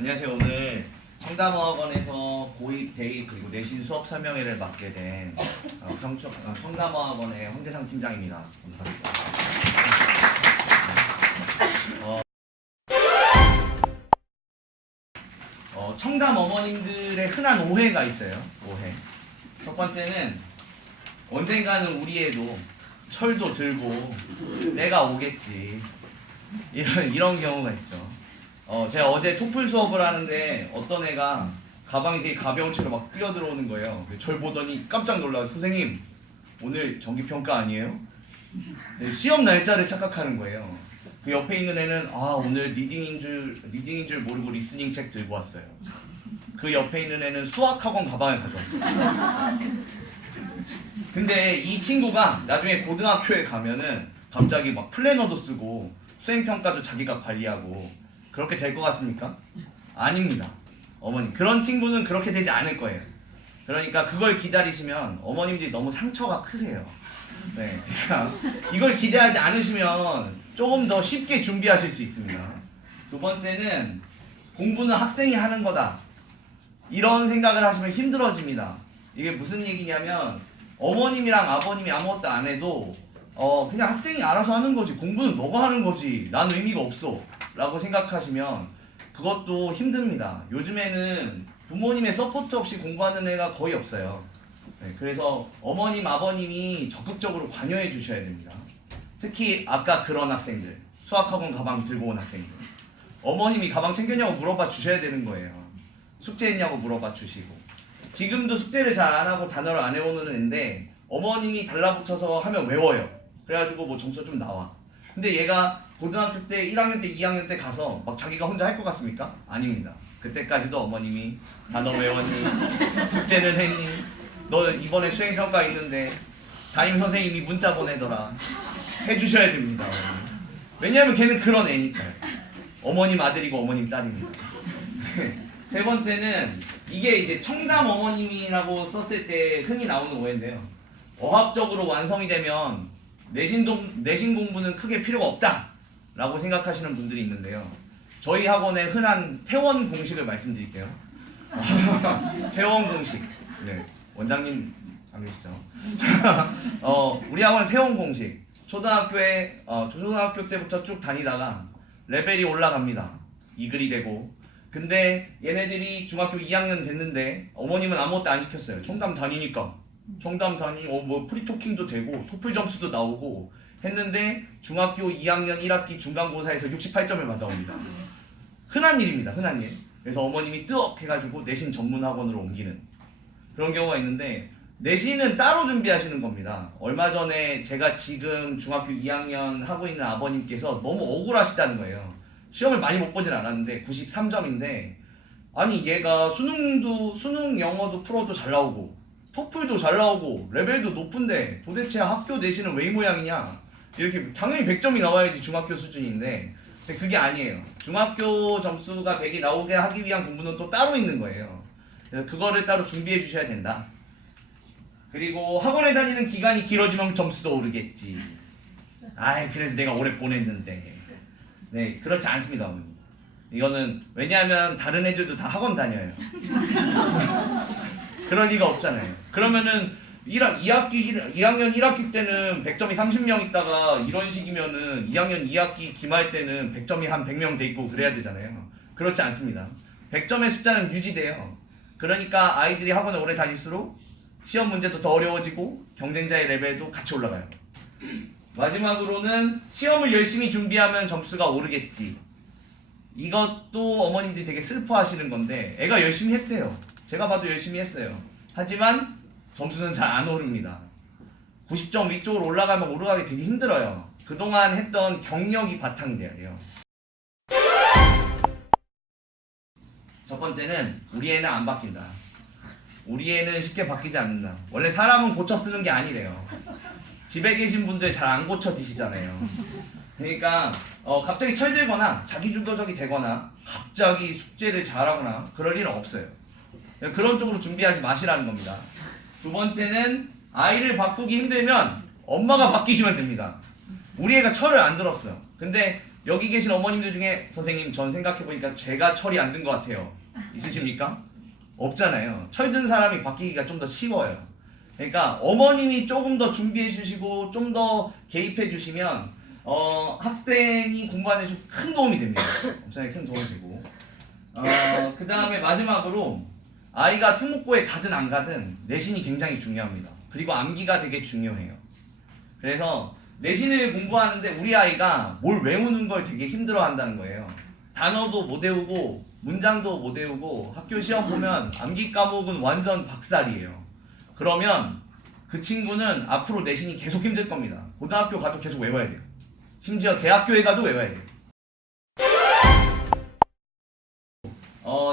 안녕하세요. 오늘 청담어학원에서 고입, 대입 그리고 내신 수업 설명회를 맡게 된 청담어학원의 황재상 팀장입니다. 감사합니다. 청담 어머님들의 흔한 오해가 있어요. 오해. 첫 번째는 언젠가는 우리 애도 철도 들고 때가 오겠지. 이런 경우가 있죠. 제가 어제 토플 수업을 하는데 어떤 애가 가방이 되게 가벼운 채로 막 뛰어들어오는 거예요. 절 보더니 깜짝 놀라서 선생님 오늘 정기평가 아니에요? 네, 시험 날짜를 착각하는 거예요. 그 옆에 있는 애는 오늘 리딩인 줄 모르고 리스닝 책 들고 왔어요. 그 옆에 있는 애는 수학학원 가방을 가져왔어요. 근데 이 친구가 나중에 고등학교에 가면은 갑자기 막 플래너도 쓰고 수행평가도 자기가 관리하고 그렇게 될 것 같습니까? 아닙니다. 어머님, 그런 친구는 그렇게 되지 않을 거예요. 그러니까 그걸 기다리시면 어머님들이 너무 상처가 크세요. 네, 그러니까 이걸 기대하지 않으시면 조금 더 쉽게 준비하실 수 있습니다. 두 번째는 공부는 학생이 하는 거다. 이런 생각을 하시면 힘들어집니다. 이게 무슨 얘기냐면 어머님이랑 아버님이 아무것도 안 해도 그냥 학생이 알아서 하는 거지, 공부는 너가 하는 거지, 난 의미가 없어 라고 생각하시면 그것도 힘듭니다. 요즘에는 부모님의 서포트 없이 공부하는 애가 거의 없어요. 네, 그래서 어머님, 아버님이 적극적으로 관여해 주셔야 됩니다. 특히 아까 그런 학생들, 수학학원 가방 들고 온 학생들, 어머님이 가방 챙겼냐고 물어봐 주셔야 되는 거예요. 숙제했냐고 물어봐 주시고, 지금도 숙제를 잘 안 하고 단어를 안 외우는 애인데 어머님이 달라붙어서 하면 외워요. 그래가지고 뭐 점수 좀 나와. 근데 얘가 고등학교 때 1학년 때 2학년 때 가서 막 자기가 혼자 할 것 같습니까? 아닙니다. 그때까지도 어머님이 단어 외웠니? 숙제는 했니? 너 이번에 수행평가 있는데 담임 선생님이 문자 보내더라. 해주셔야 됩니다. 어머님. 왜냐하면 걔는 그런 애니까요. 어머님 아들이고 어머님 딸입니다. 세 번째는 이게 이제 청담 어머님이라고 썼을 때 흔히 나오는 오해인데요. 어학적으로 완성이 되면 내신 공부는 크게 필요가 없다 라고 생각하시는 분들이 있는데요. 저희 학원의 흔한 퇴원 공식을 말씀드릴게요. 퇴원 공식. 네, 원장님 안 계시죠? 우리 학원의 퇴원 공식. 초등학교 때부터 쭉 다니다가 레벨이 올라갑니다. 2글이 되고. 근데 얘네들이 중학교 2학년 됐는데 어머님은 아무것도 안 시켰어요. 청담 다니니까. 뭐 프리토킹도 되고 토플 점수도 나오고 했는데 중학교 2학년 1학기 중간고사에서 68점을 받아옵니다. 흔한 일입니다. 흔한 일. 그래서 어머님이 뜨억 해가지고 내신 전문 학원으로 옮기는 그런 경우가 있는데, 내신은 따로 준비하시는 겁니다. 얼마 전에 제가 지금 중학교 2학년 하고 있는 아버님께서 너무 억울하시다는 거예요. 시험을 많이 못 보진 않았는데 93점인데 아니 얘가 수능 영어도 풀어도 잘 나오고 토플도 잘 나오고 레벨도 높은데 도대체 학교 내신은 왜 이 모양이냐, 이렇게 당연히 100점이 나와야지 중학교 수준인데, 근데 그게 아니에요. 중학교 점수가 100이 나오게 하기 위한 공부는 또 따로 있는 거예요. 그래서 그거를 따로 준비해 주셔야 된다. 그리고 학원에 다니는 기간이 길어지면 점수도 오르겠지. 그래서 내가 오래 보냈는데. 네, 그렇지 않습니다, 어머니. 이거는 왜냐하면 다른 애들도 다 학원 다녀요. 그럴 리가 없잖아요. 그러면은 2학년 1학기 때는 100점이 30명 있다가 이런 식이면은 2학년 2학기 기말 때는 100점이 한 100명 돼 있고 그래야 되잖아요. 그렇지 않습니다. 100점의 숫자는 유지돼요. 그러니까 아이들이 학원에 오래 다닐수록 시험 문제도 더 어려워지고 경쟁자의 레벨도 같이 올라가요. 마지막으로는 시험을 열심히 준비하면 점수가 오르겠지. 이것도 어머님들이 되게 슬퍼하시는 건데, 애가 열심히 했대요. 제가 봐도 열심히 했어요. 하지만 점수는 잘 안 오릅니다. 90점 위쪽으로 올라가면 오르가기 되게 힘들어요. 그동안 했던 경력이 바탕이 돼야 돼요. 첫 번째는 우리 애는 안 바뀐다. 우리 애는 쉽게 바뀌지 않는다. 원래 사람은 고쳐 쓰는 게 아니래요. 집에 계신 분들 잘 안 고쳐 드시잖아요. 그러니까 갑자기 철들거나 자기주도적이 되거나 갑자기 숙제를 잘하거나 그럴 일은 없어요. 그런 쪽으로 준비하지 마시라는 겁니다. 두 번째는 아이를 바꾸기 힘들면 엄마가 바뀌시면 됩니다. 우리 애가 철을 안 들었어요. 근데 여기 계신 어머님들 중에 선생님 전 생각해보니까 제가 철이 안 든 것 같아요. 있으십니까? 없잖아요. 철든 사람이 바뀌기가 좀 더 쉬워요. 그러니까 어머님이 조금 더 준비해 주시고 좀 더 개입해 주시면 학생이 공부하는 데 좀 큰 도움이 됩니다. 엄청나게 큰 도움이 되고 그 다음에 마지막으로 아이가 특목고에 가든 안 가든 내신이 굉장히 중요합니다. 그리고 암기가 되게 중요해요. 그래서 내신을 공부하는데 우리 아이가 뭘 외우는 걸 되게 힘들어 한다는 거예요. 단어도 못 외우고 문장도 못 외우고 학교 시험 보면 암기 과목은 완전 박살이에요. 그러면 그 친구는 앞으로 내신이 계속 힘들 겁니다. 고등학교 가도 계속 외워야 돼요. 심지어 대학교에 가도 외워야 돼요.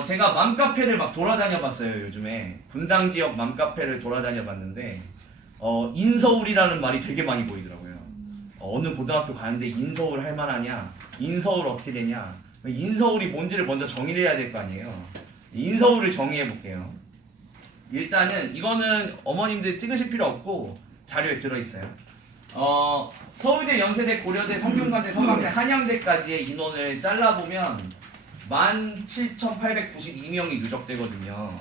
제가 맘카페를 막 돌아다녀 봤어요. 요즘에 분당 지역 맘카페를 돌아다녀 봤는데 인서울이라는 말이 되게 많이 보이더라고요. 어느 고등학교 가는데 인서울 할 만하냐, 인서울 어떻게 되냐, 인서울이 뭔지를 먼저 정의를 해야 될 거 아니에요. 인서울을 정의해 볼게요. 일단은 이거는 어머님들 찍으실 필요 없고 자료에 들어있어요. 서울대, 연세대, 고려대, 성균관대, 서강대, 한양대까지의 인원을 잘라보면 17,892명이 누적되거든요.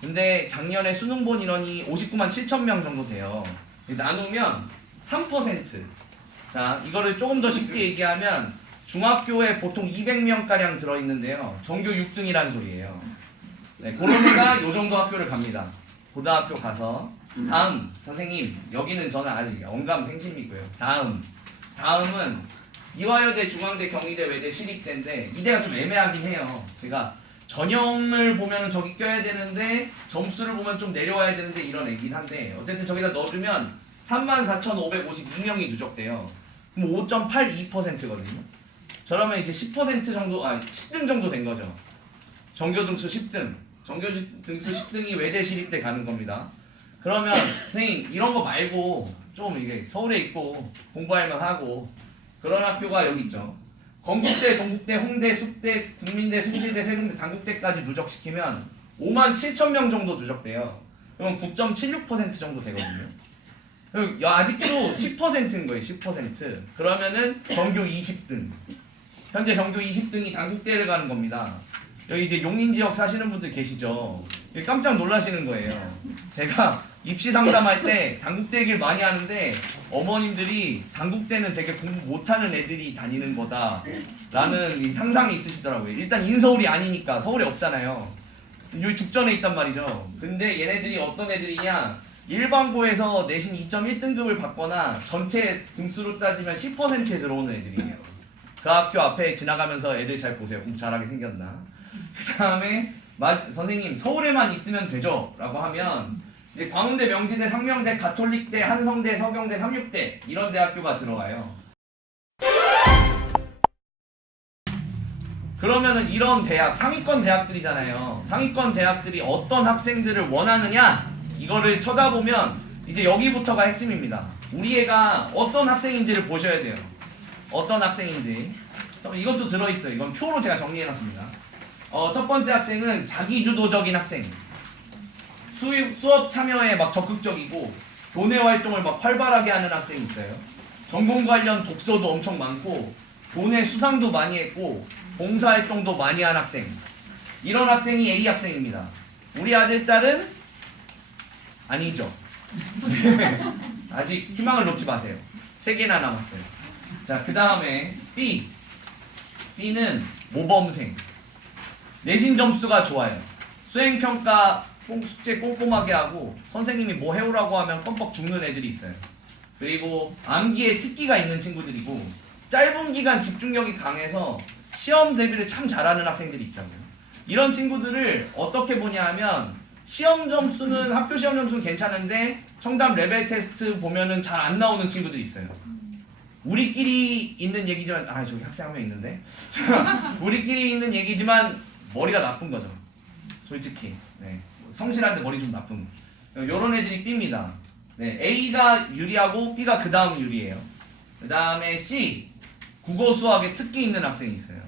근데 작년에 수능 본 인원이 59만 7천 명 정도 돼요. 나누면 3%. 자, 이거를 조금 더 쉽게 얘기하면 중학교에 보통 200명가량 들어있는데요. 전교 6등이란 소리예요. 네, 그런 애가 요 정도 학교를 갑니다. 고등학교 가서 다음 선생님 여기는 저는 아직 언감생심이고요. 다음은 이화여대, 중앙대, 경희대, 외대, 시립대인데 이대가 좀 애매하긴 해요. 제가 전형을 보면 저기 껴야 되는데 점수를 보면 좀 내려와야 되는데 이런 애긴 한데 어쨌든 저기다 넣어주면 34,552명이 누적돼요. 그럼 5.82%거든요. 저러면 이제 10% 정도, 10등 정도 된 거죠. 전교등수 10등. 전교등수 10등이 외대, 시립대 가는 겁니다. 그러면 선생님 이런 거 말고 좀 이게 서울에 있고 공부할 만하고 그런 학교가 여기 있죠. 건국대, 동국대, 홍대, 숙대, 국민대, 숭실대, 세종대, 단국대까지 누적시키면 5만 7천 명 정도 누적돼요. 그럼 9.76% 정도 되거든요. 아직도 10%인 거예요. 10%. 그러면은 전교 20등. 현재 전교 20등이 단국대를 가는 겁니다. 여기 이제 용인 지역 사시는 분들 계시죠? 깜짝 놀라시는 거예요. 제가 입시 상담할 때 단국대 얘기를 많이 하는데 어머님들이 단국대는 되게 공부 못하는 애들이 다니는 거다 라는 이 상상이 있으시더라고요. 일단 인서울이 아니니까 서울에 없잖아요. 여기 죽전에 있단 말이죠. 근데 얘네들이 어떤 애들이냐, 일반고에서 내신 2.1등급을 받거나 전체 등수로 따지면 10%에 들어오는 애들이에요. 그 학교 앞에 지나가면서 애들 잘 보세요. 공부 잘하게 생겼나. 그 다음에 선생님 서울에만 있으면 되죠? 라고 하면 이제 광운대, 명지대, 상명대, 가톨릭대, 한성대, 서경대, 삼육대 이런 대학교가 들어가요. 그러면은 이런 대학, 상위권 대학들이잖아요. 상위권 대학들이 어떤 학생들을 원하느냐 이거를 쳐다보면 이제 여기부터가 핵심입니다. 우리 애가 어떤 학생인지를 보셔야 돼요. 어떤 학생인지. 이것도 들어있어요. 이건 표로 제가 정리해놨습니다. 첫 번째 학생은 자기주도적인 학생. 수업 참여에 막 적극적이고 교내 활동을 막 활발하게 하는 학생이 있어요. 전공 관련 독서도 엄청 많고 교내 수상도 많이 했고 봉사활동도 많이 한 학생. 이런 학생이 A 학생입니다. 우리 아들, 딸은 아니죠. 아직 희망을 놓지 마세요. 3개나 남았어요. 자, 그 다음에 B. B는 모범생. 내신 점수가 좋아요. 수행평가 숙제 꼼꼼하게 하고 선생님이 뭐 해오라고 하면 껌뻑 죽는 애들이 있어요. 그리고 암기에 특기가 있는 친구들이고 짧은 기간 집중력이 강해서 시험 대비를 참 잘하는 학생들이 있다고요. 이런 친구들을 어떻게 보냐 하면 시험 점수는 학교 시험 점수는 괜찮은데 청담 레벨 테스트 보면은 잘 안 나오는 친구들이 있어요. 우리끼리 있는 얘기지만 저기 학생 한 명 있는데 우리끼리 있는 얘기지만 머리가 나쁜 거죠. 솔직히. 네. 성실한데 머리 좀 나쁜. 요런 애들이 B입니다. 네. A가 유리하고 B가 그 다음 유리해요. 그 다음에 C. 국어 수학에 특기 있는 학생이 있어요.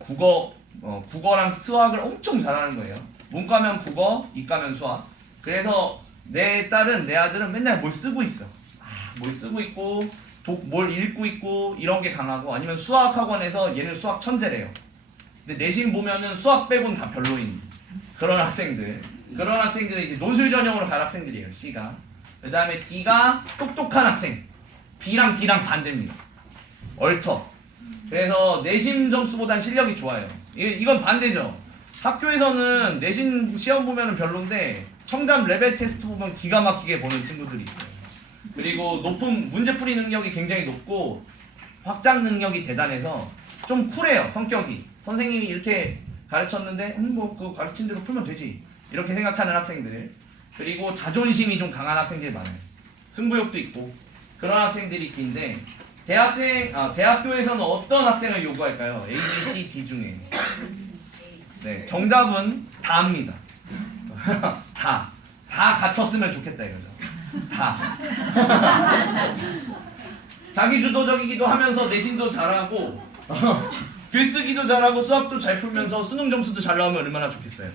국어랑 수학을 엄청 잘하는 거예요. 문과면 국어, 이과면 수학. 그래서 내 아들은 맨날 뭘 쓰고 있어. 뭘 쓰고 있고 뭘 읽고 있고 이런 게 강하고 아니면 수학 학원에서 얘는 수학 천재래요. 근데 내신 보면은 수학 빼곤 다 별로인 그런 학생들. 그런 학생들은 이제 논술 전형으로 갈 학생들이에요. C가. 그 다음에 D가 똑똑한 학생. B랑 D랑 반대입니다. 얼터. 그래서 내신 점수보단 실력이 좋아요. 이건 반대죠. 학교에서는 내신 시험 보면 별론데 청담 레벨 테스트 보면 기가 막히게 보는 친구들이 있어요. 그리고 높은 문제풀이 능력이 굉장히 높고 확장 능력이 대단해서 좀 쿨해요. 성격이. 선생님이 이렇게 가르쳤는데 뭐 그거 가르친 대로 풀면 되지 이렇게 생각하는 학생들. 그리고 자존심이 좀 강한 학생들이 많아요. 승부욕도 있고 그런 학생들이 있긴데 대학교에서는 어떤 학생을 요구할까요? A, B, C, D 중에. 네, 정답은 다입니다. 다 갖췄으면 좋겠다 이거죠. 다. 자기주도적이기도 하면서 내신도 잘하고 글쓰기도 잘하고 수학도 잘 풀면서 수능 점수도 잘 나오면 얼마나 좋겠어요.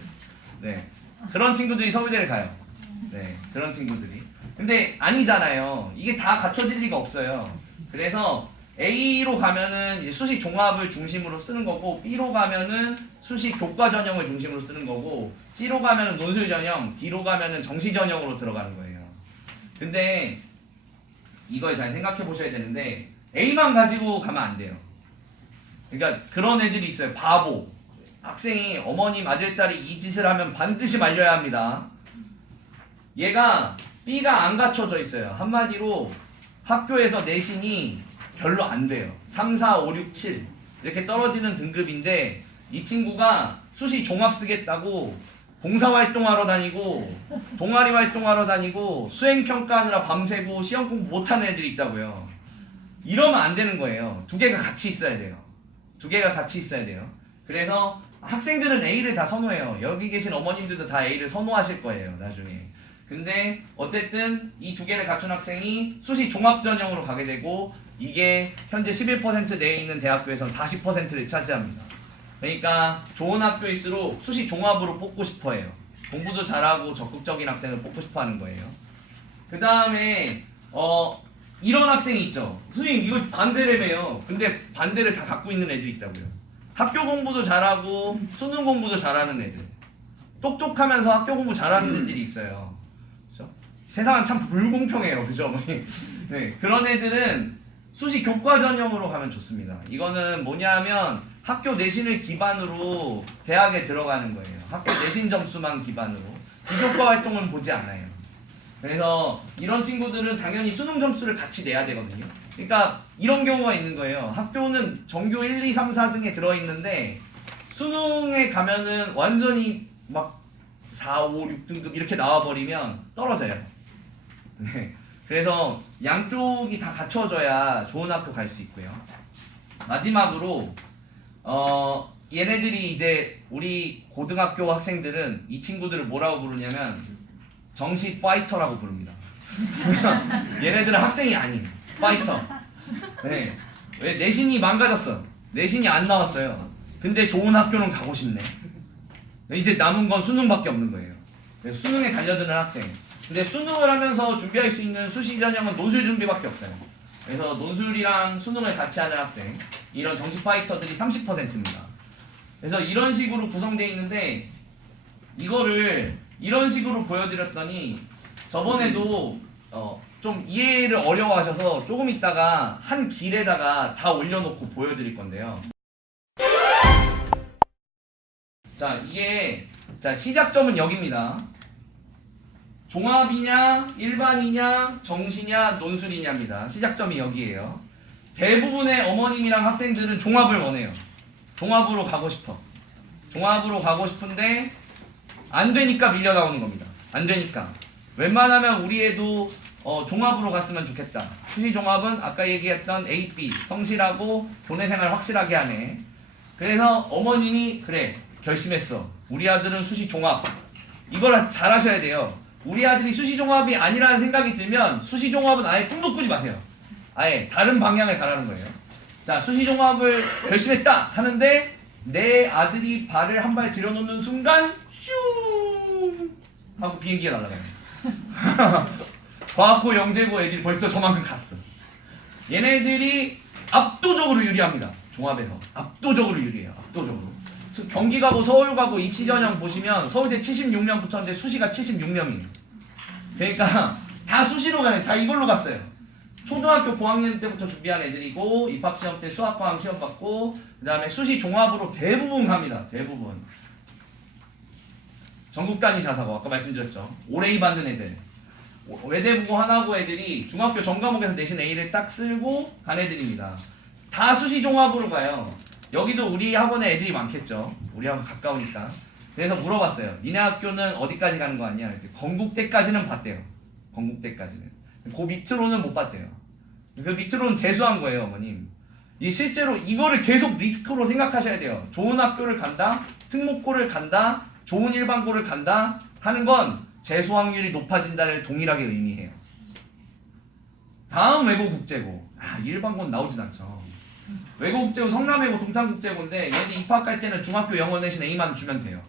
네, 그런 친구들이 서울대를 가요. 네, 그런 친구들이. 근데 아니잖아요. 이게 다 갖춰질 리가 없어요. 그래서 A로 가면은 이제 수식 종합을 중심으로 쓰는 거고, B로 가면은 수식 교과 전형을 중심으로 쓰는 거고, C로 가면은 논술 전형, D로 가면은 정시 전형으로 들어가는 거예요. 근데 이걸 잘 생각해 보셔야 되는데 A만 가지고 가면 안 돼요. 그러니까 그런 애들이 있어요. 바보. 학생이 어머님 아들 딸이 이 짓을 하면 반드시 말려야 합니다. 얘가 B가 안 갖춰져 있어요. 한마디로 학교에서 내신이 별로 안 돼요. 3, 4, 5, 6, 7 이렇게 떨어지는 등급인데 이 친구가 수시 종합 쓰겠다고 봉사활동하러 다니고 동아리 활동하러 다니고 수행평가하느라 밤새고 시험 공부 못하는 애들이 있다고요. 이러면 안 되는 거예요. 두 개가 같이 있어야 돼요. 두 개가 같이 있어야 돼요. 그래서 학생들은 A를 다 선호해요. 여기 계신 어머님들도 다 A를 선호하실 거예요. 나중에. 근데 어쨌든 이 두 개를 갖춘 학생이 수시 종합 전형으로 가게 되고 이게 현재 11% 내에 있는 대학교에선 40%를 차지합니다. 그러니까 좋은 학교일수록 수시 종합으로 뽑고 싶어 해요. 공부도 잘하고 적극적인 학생을 뽑고 싶어 하는 거예요. 그 다음에 이런 학생이 있죠. 선생님 이거 반대래매요. 근데 반대를 다 갖고 있는 애들이 있다고요. 학교 공부도 잘하고 수능 공부도 잘하는 애들. 똑똑하면서 학교 공부 잘하는 애들이 있어요. 그렇죠? 세상은 참 불공평해요. 그죠 어머니? 네, 그런 애들은 수시 교과 전형으로 가면 좋습니다. 이거는 뭐냐면 학교 내신을 기반으로 대학에 들어가는 거예요. 학교 내신 점수만 기반으로. 비교과 활동은 보지 않아요. 그래서 이런 친구들은 당연히 수능 점수를 같이 내야 되거든요. 그러니까 이런 경우가 있는 거예요. 학교는 전교 1, 2, 3, 4등에 들어있는데 수능에 가면은 완전히 막 4, 5, 6등급 이렇게 나와버리면 떨어져요. 네. 그래서 양쪽이 다 갖춰져야 좋은 학교 갈 수 있고요. 마지막으로 얘네들이 이제 우리 고등학교 학생들은 이 친구들을 뭐라고 부르냐면 정시 파이터라고 부릅니다. 얘네들은 학생이 아닌 파이터. 네. 왜 내신이 망가졌어. 내신이 안 나왔어요. 근데 좋은 학교는 가고 싶네. 이제 남은 건 수능밖에 없는 거예요. 수능에 달려드는 학생. 근데 수능을 하면서 준비할 수 있는 수시 전형은 논술 준비밖에 없어요. 그래서 논술이랑 수능을 같이 하는 학생, 이런 정시 파이터들이 30%입니다. 그래서 이런 식으로 구성되어 있는데 이거를 이런 식으로 보여드렸더니 저번에도 좀 이해를 어려워하셔서 조금 있다가 한 길에다가 다 올려놓고 보여드릴 건데요. 자, 이게 시작점은 여기입니다. 종합이냐, 일반이냐, 정시냐, 논술이냐입니다. 시작점이 여기에요. 대부분의 어머님이랑 학생들은 종합을 원해요. 종합으로 가고 싶어. 종합으로 가고 싶은데 안 되니까 밀려 나오는 겁니다. 안 되니까. 웬만하면 우리 애도 종합으로 갔으면 좋겠다. 수시 종합은 아까 얘기했던 A, B 성실하고 교내생활 확실하게 하네. 그래서 어머님이 그래 결심했어. 우리 아들은 수시 종합. 이걸 잘 하셔야 돼요. 우리 아들이 수시 종합이 아니라는 생각이 들면 수시 종합은 아예 꿈도 꾸지 마세요. 아예 다른 방향을 가라는 거예요. 자, 수시 종합을 결심했다 하는데 내 아들이 발을 한 발 들여놓는 순간 슈 하고 비행기가 날아가요. 과학고 영재고 애들이 벌써 저만큼 갔어. 얘네들이 압도적으로 유리합니다. 종합에서 압도적으로 유리해요. 압도적으로. 경기 가고 서울 가고 입시 전형 보시면 서울대 76명 붙었는데 수시가 76명이에요. 그러니까 다 수시로 가요. 다 이걸로 갔어요. 초등학교 고학년 때부터 준비한 애들이고 입학시험 때 수학과학 시험 받고 그 다음에 수시 종합으로 대부분 갑니다. 대부분. 전국 단위 자사고 아까 말씀드렸죠. 올A 받는 애들. 외대부고 하나고 애들이 중학교 전과목에서 내신 A를 딱 쓸고 간 애들입니다. 다 수시 종합으로 가요. 여기도 우리 학원에 애들이 많겠죠. 우리 학원 가까우니까. 그래서 물어봤어요. 니네 학교는 어디까지 가는 거 아니야? 건국대까지는 봤대요. 건국대까지는. 그 밑으로는 못 봤대요. 그 밑으로는 재수한 거예요, 어머님. 이 실제로 이거를 계속 리스크로 생각하셔야 돼요. 좋은 학교를 간다, 특목고를 간다, 좋은 일반고를 간다 하는 건 재수 확률이 높아진다를 동일하게 의미해요. 다음 외고국제고. 일반고는 나오진 않죠. 외고국제고 성남외고 동탄국제고인데 얘네 입학할 때는 중학교 영어 내신 A만 주면 돼요.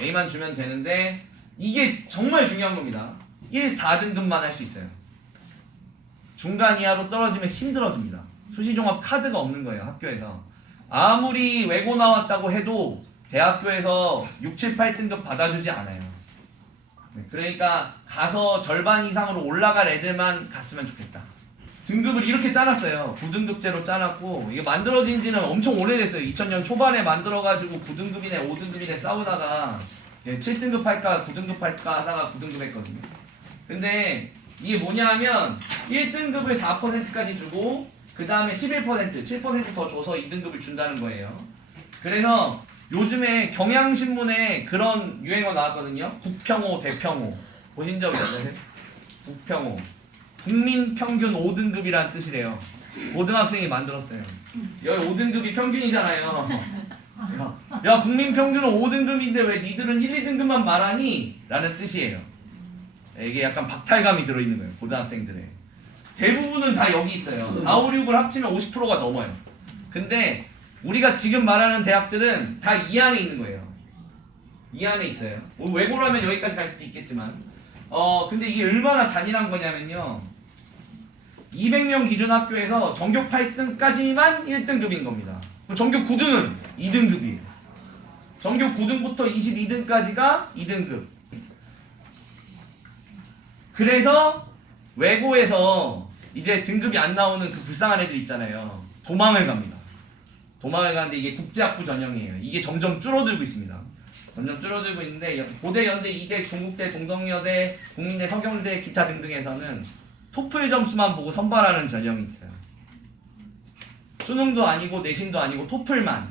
A만 주면 되는데 이게 정말 중요한 겁니다. 1, 4등급만 할 수 있어요. 중간 이하로 떨어지면 힘들어집니다. 수시종합 카드가 없는 거예요. 학교에서. 아무리 외고 나왔다고 해도 대학교에서 6, 7, 8등급 받아주지 않아요. 그러니까 가서 절반 이상으로 올라갈 애들만 갔으면 좋겠다. 등급을 이렇게 짜놨어요. 9등급제로 짜놨고 이게 만들어진 지는 엄청 오래됐어요. 2000년 초반에 만들어가지고 9등급이네 5등급이네 싸우다가 7등급 할까 9등급 할까 하다가 9등급 했거든요. 근데 이게 뭐냐 하면 1등급을 4%까지 주고 그 다음에 11% 7% 더 줘서 2등급을 준다는 거예요. 그래서 요즘에 경향신문에 그런 유행어 나왔거든요. 국평호 대평호 보신 적 있으세요? 국평호 국민평균 5등급이라는 뜻이래요. 고등학생이 만들었어요. 여기 5등급이 평균이잖아요. 야 국민평균은 5등급인데 왜 니들은 1, 2등급만 말하니? 라는 뜻이에요. 이게 약간 박탈감이 들어있는 거예요. 고등학생들의. 대부분은 다 여기 있어요. 4, 5, 6을 합치면 50%가 넘어요. 근데 우리가 지금 말하는 대학들은 다 이 안에 있는 거예요. 이 안에 있어요. 외고라면 여기까지 갈 수도 있겠지만 근데 이게 얼마나 잔인한 거냐면요. 200명 기준 학교에서 전교 8등까지만 1등급인 겁니다. 전교 9등은 2등급이에요. 전교 9등부터 22등까지가 2등급. 그래서 외고에서 이제 등급이 안 나오는 그 불쌍한 애들 있잖아요. 도망을 갑니다. 도망을 가는데 이게 국제학부 전형이에요. 이게 점점 줄어들고 있습니다. 점점 줄어들고 있는데 고대, 연대, 이대, 동국대, 동덕여대, 국민대, 서경대, 기타 등등에서는 토플 점수만 보고 선발하는 전형이 있어요. 수능도 아니고 내신도 아니고 토플만.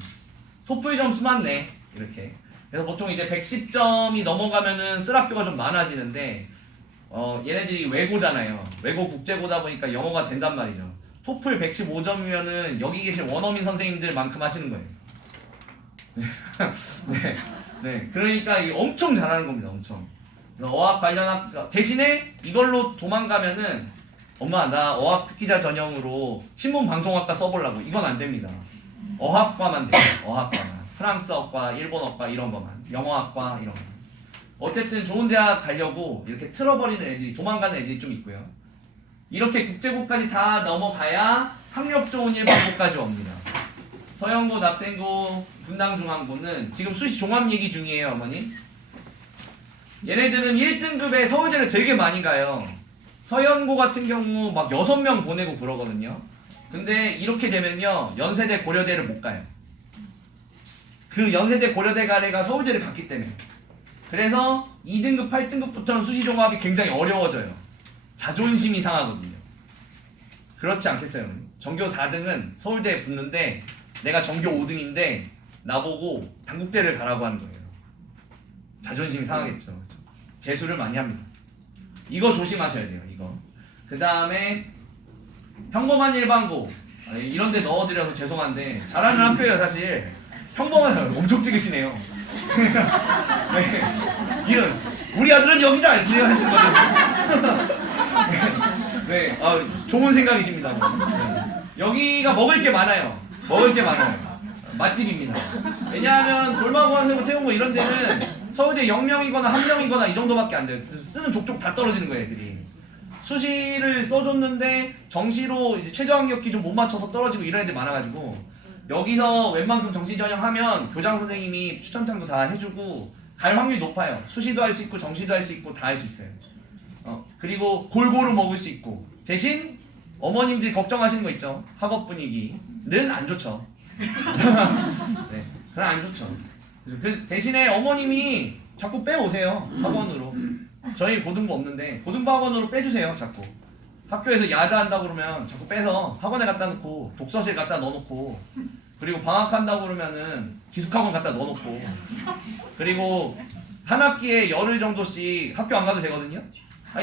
토플 점수만 내. 이렇게. 그래서 보통 이제 110점이 넘어가면은 쓸 학교가 좀 많아지는데 얘네들이 외고잖아요. 외고 국제고다 보니까 영어가 된단 말이죠. 토플 115점이면은 여기 계신 원어민 선생님들만큼 하시는 거예요. 네. 네. 그러니까 엄청 잘하는 겁니다. 엄청. 어학 관련 학 대신에 이걸로 도망가면은 엄마 나 어학 특기자 전형으로 신문방송학과 써보려고. 이건 안 됩니다. 어학과만 돼요. 어학과만. 프랑스어과, 일본어과 이런 거만. 영어학과 이런 거. 어쨌든 좋은 대학 가려고 이렇게 틀어버리는 애들이 도망가는 애들이 좀 있고요. 이렇게 국제고까지 다 넘어가야 학력 좋은 일반고까지 옵니다. 서영고, 낙생고, 분당중앙고는 지금 수시 종합 얘기 중이에요, 어머니. 얘네들은 1등급에 서울대를 되게 많이 가요. 서연고 같은 경우 막 6명 보내고 그러거든요. 근데 이렇게 되면요, 연세대, 고려대를 못 가요. 그 연세대, 고려대 가래가 서울대를 갔기 때문에. 그래서 2등급, 8등급부터는 수시 종합이 굉장히 어려워져요. 자존심이 상하거든요. 그렇지 않겠어요? 전교 4등은 서울대에 붙는데 내가 전교 5등인데 나보고 단국대를 가라고 하는 거예요. 자존심이 상하겠죠. 재수를 많이 합니다. 이거 조심하셔야 돼요. 이거. 그 다음에 평범한 일반고 이런 데 넣어드려서 죄송한데 잘하는 학교예요. 사실 평범한 엄청 찍으시네요. 네. 이런 우리 아들은 여기다 이렇게 하시는 거죠. 네, 좋은 생각이십니다. 네. 여기가 먹을 게 많아요. 먹을 게 많아요. 맛집입니다. 왜냐하면 돌마고환세고 태운고 이런 데는 서울대 0명이거나 1명이거나 이 정도밖에 안 돼요. 쓰는 족족 다 떨어지는 거예요, 애들이. 수시를 써줬는데 정시로 이제 최저 학력기 좀 못 맞춰서 떨어지고 이런 애들 많아가지고 여기서 웬만큼 정시 전형하면 교장 선생님이 추천장도 다 해주고 갈 확률이 높아요. 수시도 할 수 있고 정시도 할 수 있고 다 할 수 있어요. 그리고 골고루 먹을 수 있고 대신 어머님들이 걱정하시는 거 있죠. 학업 분위기는 안 좋죠. 네, 그건 안 좋죠. 그래서 대신에 어머님이 자꾸 빼오세요. 학원으로. 저희 고등부 없는데 고등부 학원으로 빼주세요. 자꾸. 학교에서 야자한다고 그러면 자꾸 빼서 학원에 갖다 놓고 독서실 갖다 넣어놓고 그리고 방학한다고 그러면은 기숙학원 갖다 넣어놓고 그리고 한 학기에 열흘 정도씩 학교 안 가도 되거든요.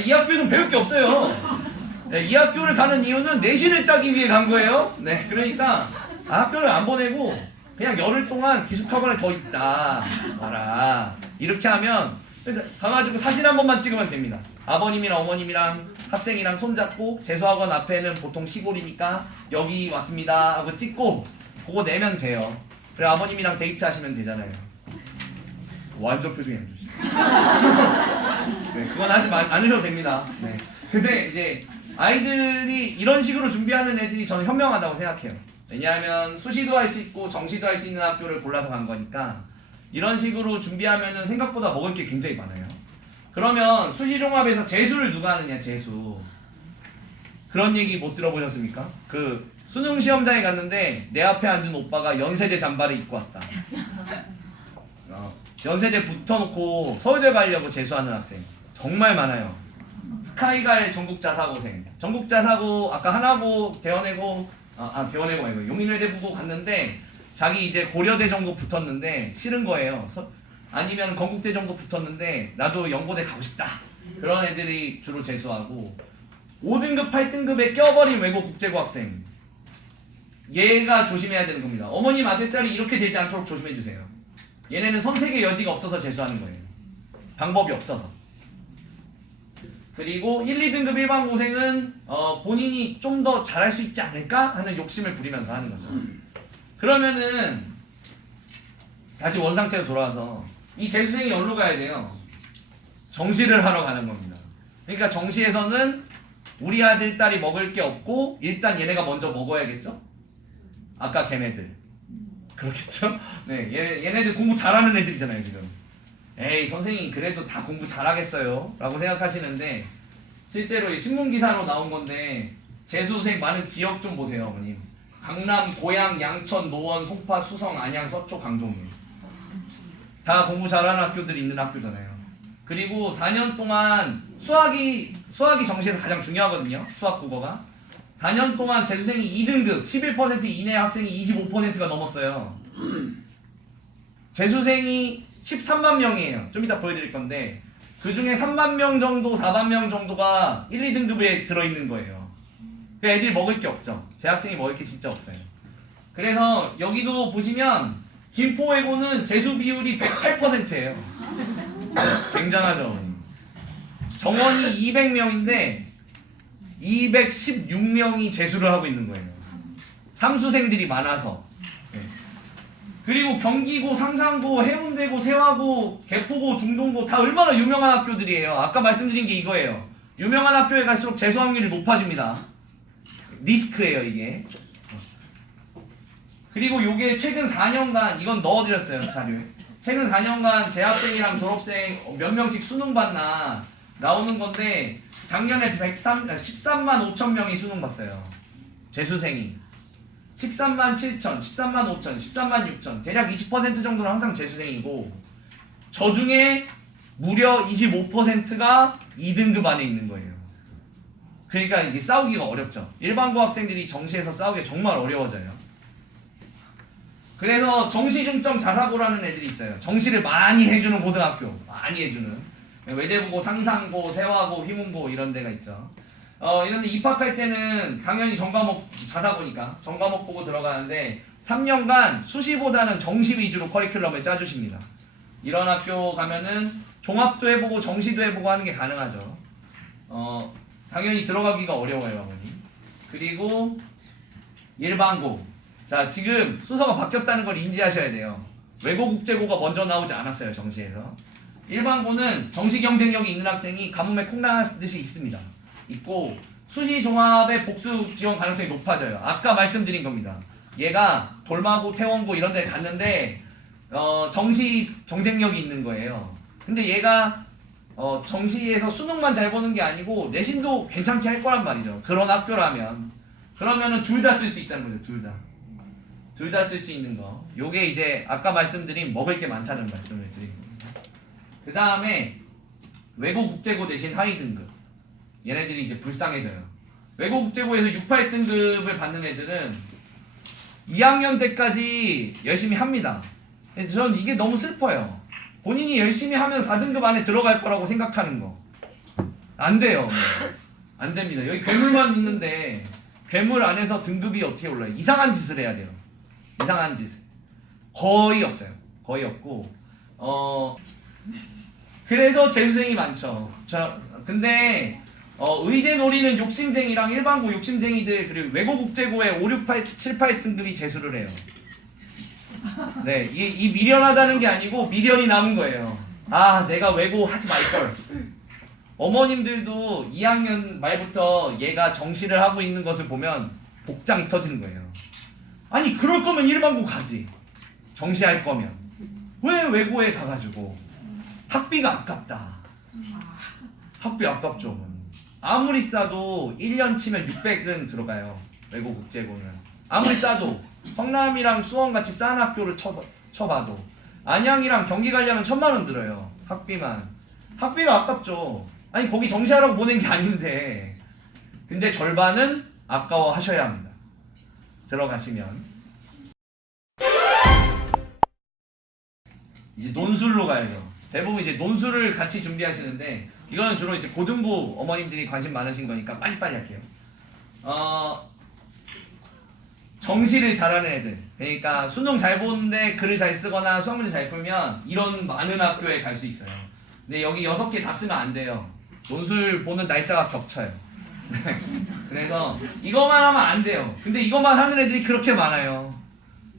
이 학교에는 배울 게 없어요. 네, 이 학교를 가는 이유는 내신을 따기 위해 간 거예요. 네, 그러니까 학교를 안 보내고 그냥 열흘 동안 기숙학원에 더 있다 봐라. 이렇게 하면 가가지고 사진 한 번만 찍으면 됩니다. 아버님이랑 어머님이랑 학생이랑 손잡고 재수학원 앞에는 보통 시골이니까 여기 왔습니다 하고 찍고 그거 내면 돼요. 그래 아버님이랑 데이트 하시면 되잖아요. 완전 표정이 안 좋으시죠. 네, 그건 하지 않으셔도 됩니다. 네. 근데 이제 아이들이 이런 식으로 준비하는 애들이 저는 현명하다고 생각해요. 왜냐하면 수시도 할 수 있고 정시도 할 수 있는 학교를 골라서 간 거니까 이런 식으로 준비하면은 생각보다 먹을 게 굉장히 많아요. 그러면 수시 종합에서 재수를 누가 하느냐, 재수. 그런 얘기 못 들어보셨습니까? 그 수능 시험장에 갔는데 내 앞에 앉은 오빠가 연세대 잠바를 입고 왔다. 연세대 붙어놓고 서울대 가려고 재수하는 학생 정말 많아요. 스카이갈 전국자사고생. 전국자사고 아까 하나고 대원외고 대원외고 말고 용인외대부고 갔는데 자기 이제 고려대 정도 붙었는데 싫은 거예요. 아니면 건국대 정도 붙었는데 나도 연고대 가고 싶다. 그런 애들이 주로 재수하고 5등급 8등급에 껴버린 외국 국제고 학생 얘가 조심해야 되는 겁니다. 어머님 아들 딸이 이렇게 되지 않도록 조심해 주세요. 얘네는 선택의 여지가 없어서 재수하는 거예요. 방법이 없어서. 그리고 1, 2등급 일반고생은 본인이 좀 더 잘할 수 있지 않을까 하는 욕심을 부리면서 하는 거죠. 그러면은 다시 원상태로 돌아와서 이 재수생이 어디로 가야 돼요? 정시를 하러 가는 겁니다. 그러니까 정시에서는 우리 아들 딸이 먹을 게 없고 일단 얘네가 먼저 먹어야겠죠? 아까 걔네들 그렇겠죠? 네, 얘네들 공부 잘하는 애들이잖아요 지금. 에이 선생님 그래도 다 공부 잘하겠어요 라고 생각하시는데 실제로 이 신문기사로 나온 건데 재수생 많은 지역 좀 보세요 어머님. 강남, 고양, 양천, 노원, 송파, 수성, 안양, 서초, 강동일 다 공부 잘하는 학교들이 있는 학교잖아요. 그리고 4년 동안 수학이 정시에서 가장 중요하거든요. 수학 국어가 4년 동안 재수생이 2등급 11% 이내 학생이 25%가 넘었어요. 재수생이 13만 명이에요. 좀 이따 보여드릴 건데 그 중에 3만 명 정도, 4만 명 정도가 1, 2등급에 들어있는 거예요. 그 애들이 먹을 게 없죠. 재학생이 먹을 게 진짜 없어요. 그래서 여기도 보시면 김포외고는 재수 비율이 108%예요. 굉장하죠. 정원이 200명인데 216명이 재수를 하고 있는 거예요. 삼수생들이 많아서. 네. 그리고 경기고, 상산고, 해운대고, 세화고, 개포고, 중동고 다 얼마나 유명한 학교들이에요. 아까 말씀드린 게 이거예요. 유명한 학교에 갈수록 재수 확률이 높아집니다. 리스크예요 이게. 그리고 요게 최근 4년간 이건 넣어드렸어요 자료에. 최근 4년간 재학생이랑 졸업생 몇 명씩 수능 봤나 나오는 건데 작년에 13만 5천 명이 수능 봤어요. 재수생이 13만 7천, 13만 5천, 13만 6천 대략 20% 정도는 항상 재수생이고 저 중에 무려 25%가 2등급 안에 있는 거예요. 그러니까 이게 싸우기가 어렵죠. 일반고 학생들이 정시에서 싸우기 정말 어려워져요. 그래서 정시 중점 자사고라는 애들이 있어요. 정시를 많이 해주는 고등학교, 많이 해주는 외대부고, 상산고, 세화고, 휘문고 이런 데가 있죠. 이런데 입학할 때는 당연히 전과목 자사고니까 전과목 보고 들어가는데 3년간 수시보다는 정시 위주로 커리큘럼을 짜주십니다. 이런 학교 가면은 종합도 해보고 정시도 해보고 하는 게 가능하죠. 당연히 들어가기가 어려워요, 어머니. 그리고 일반고. 자, 지금 순서가 바뀌었다는 걸 인지하셔야 돼요. 외고 국제고가 먼저 나오지 않았어요, 정시에서. 일반고는 정시 경쟁력이 있는 학생이 가뭄에 콩나듯이 있습니다. 있고 수시 종합의 복수 지원 가능성이 높아져요. 아까 말씀드린 겁니다. 얘가 돌마고 태원고 이런 데 갔는데 정시 경쟁력이 있는 거예요. 근데 얘가 정시에서 수능만 잘 보는 게 아니고 내신도 괜찮게 할 거란 말이죠. 그런 학교라면. 그러면은 둘 다 쓸 수 있다는 거죠. 둘 다. 둘 다 쓸 수 있는 거. 요게 이제 아까 말씀드린 먹을 게 많다는 말씀을 드린 겁니다. 그 다음에 외고 국제고 대신 하위 등급. 얘네들이 이제 불쌍해져요. 외고 국제고에서 6, 8등급을 받는 애들은 2학년 때까지 열심히 합니다. 전 이게 너무 슬퍼요. 본인이 열심히 하면 4등급 안에 들어갈 거라고 생각하는 거. 안 돼요. 안 됩니다. 여기 괴물만 있는데 괴물 안에서 등급이 어떻게 올라요? 이상한 짓을 해야 돼요. 이상한 짓. 거의 없어요. 거의 없고 그래서 재수생이 많죠. 근데 의대 노리는 욕심쟁이랑 일반고 욕심쟁이들 그리고 외고 국제고의 5, 6, 8, 7, 8등급이 재수를 해요. 네, 이 미련하다는 게 아니고 미련이 남은 거예요. 아, 내가 외고 하지 말걸. 어머님들도 2학년 말부터 얘가 정시를 하고 있는 것을 보면 복장이 터지는 거예요. 아니, 그럴 거면 일반고 가지. 정시할 거면. 왜 외고에 가가지고. 학비가 아깝다. 학비 아깝죠. 아무리 싸도 1년 치면 600은 들어가요. 외고 국제고는. 아무리 싸도. 성남이랑 수원같이 싼 학교를 쳐봐도 안양이랑 경기 가려면 1000만원 들어요. 학비만. 학비가 아깝죠. 아니 거기 정시하라고 보낸 게 아닌데. 근데 절반은 아까워하셔야 합니다. 들어가시면. 이제 논술로 가야죠. 대부분 이제 논술을 같이 준비하시는데 이거는 주로 이제 고등부 어머님들이 관심 많으신 거니까 빨리빨리 할게요. 정시를 잘하는 애들, 그러니까 수능 잘 보는데 글을 잘 쓰거나 수학 문제 잘 풀면 이런 많은 학교에 갈 수 있어요. 근데 여기 6개 다 쓰면 안 돼요. 논술 보는 날짜가 겹쳐요. 그래서 이것만 하면 안 돼요. 근데 이것만 하는 애들이 그렇게 많아요.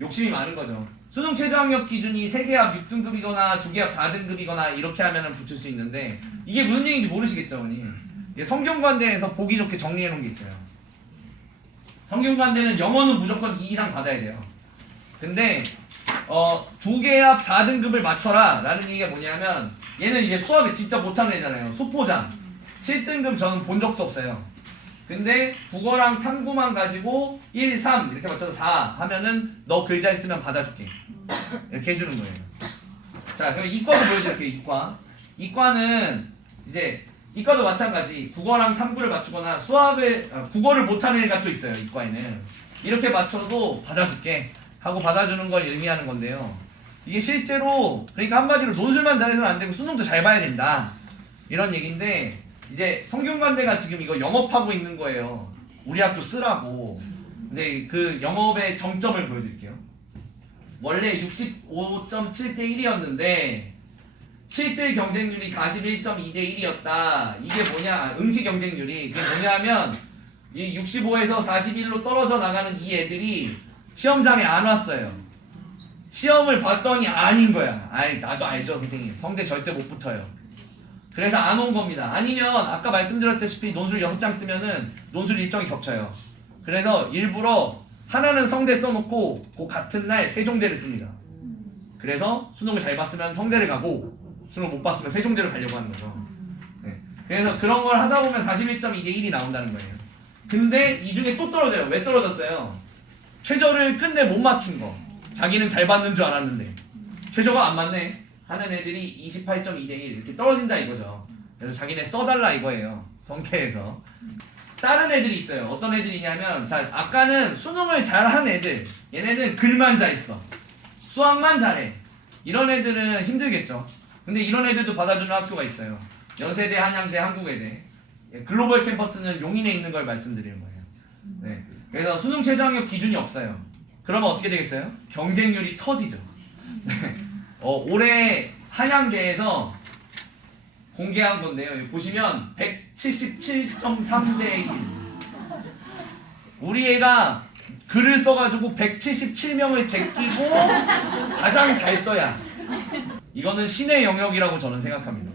욕심이 많은 거죠. 수능 최저학력 기준이 3개합 6등급이거나 2개합 4등급이거나 이렇게 하면 붙을 수 있는데 이게 무슨 얘기인지 모르시겠죠, 어머니? 성균관대에서 보기 좋게 정리해 놓은 게 있어요. 성균관대는 영어는 무조건 2 이상 받아야 돼요. 근데 2개합 4등급을 맞춰라 라는 얘기가 뭐냐면 얘는 이제 수학을 진짜 못하는 애잖아요. 수포자 7등급 저는 본 적도 없어요. 근데 국어랑 탐구만 가지고 1, 3 이렇게 맞춰서 4 하면은 너 글 잘 쓰면 받아줄게 이렇게 해주는 거예요. 자, 그럼 이과도 보여드릴게요. 이과는 이제 이과도 마찬가지. 국어랑 탐구를 맞추거나 수학을 국어를 못하는 애가 또 있어요. 이과에는 이렇게 맞춰도 받아줄게 하고 받아주는 걸 의미하는 건데요. 이게 실제로 그러니까 한마디로 논술만 잘해서는 안 되고 수능도 잘 봐야 된다 이런 얘기인데 이제 성균관대가 지금 이거 영업하고 있는 거예요. 우리 학교 쓰라고. 근데 그 영업의 정점을 보여드릴게요. 원래 65.7대 1이었는데 실질 경쟁률이 41.2대 1이었다. 이게 뭐냐? 응시 경쟁률이. 이게 뭐냐면 이 65에서 41로 떨어져 나가는 이 애들이 시험장에 안 왔어요. 시험을 봤더니 아닌 거야. 아이, 나도 알죠, 선생님. 성대 절대 못 붙어요. 그래서 안 온 겁니다. 아니면 아까 말씀드렸다시피 논술 6장 쓰면은 논술 일정이 겹쳐요. 그래서 일부러 하나는 성대 써놓고 그 같은 날 세종대를 씁니다. 그래서 수능을 잘 봤으면 성대를 가고 수능 못 봤으면 세종대를 가려고 하는 거죠. 네. 그래서 그런 걸 하다 보면 41.2대 1이 나온다는 거예요. 근데 이 중에 또 떨어져요. 왜 떨어졌어요? 최저를 끝내 못 맞춘 거. 자기는 잘 봤는 줄 알았는데 최저가 안 맞네 하는 애들이 28.2대 1 이렇게 떨어진다 이거죠. 그래서 자기네 써달라 이거예요. 성태에서. 다른 애들이 있어요. 어떤 애들이냐면 자, 아까는 수능을 잘한 애들, 얘네는 글만 잘 써. 수학만 잘해. 이런 애들은 힘들겠죠. 근데 이런 애들도 받아주는 학교가 있어요. 연세대, 한양대, 한국외대. 글로벌 캠퍼스는 용인에 있는 걸 말씀드리는 거예요. 네. 그래서 수능 최저학력 기준이 없어요. 그러면 어떻게 되겠어요? 경쟁률이 터지죠. 올해 한양대에서 공개한 건데요. 여기 보시면 177.3대 1. 우리 애가 글을 써가지고 177명을 제끼고 가장 잘 써야. 이거는 신의 영역이라고 저는 생각합니다.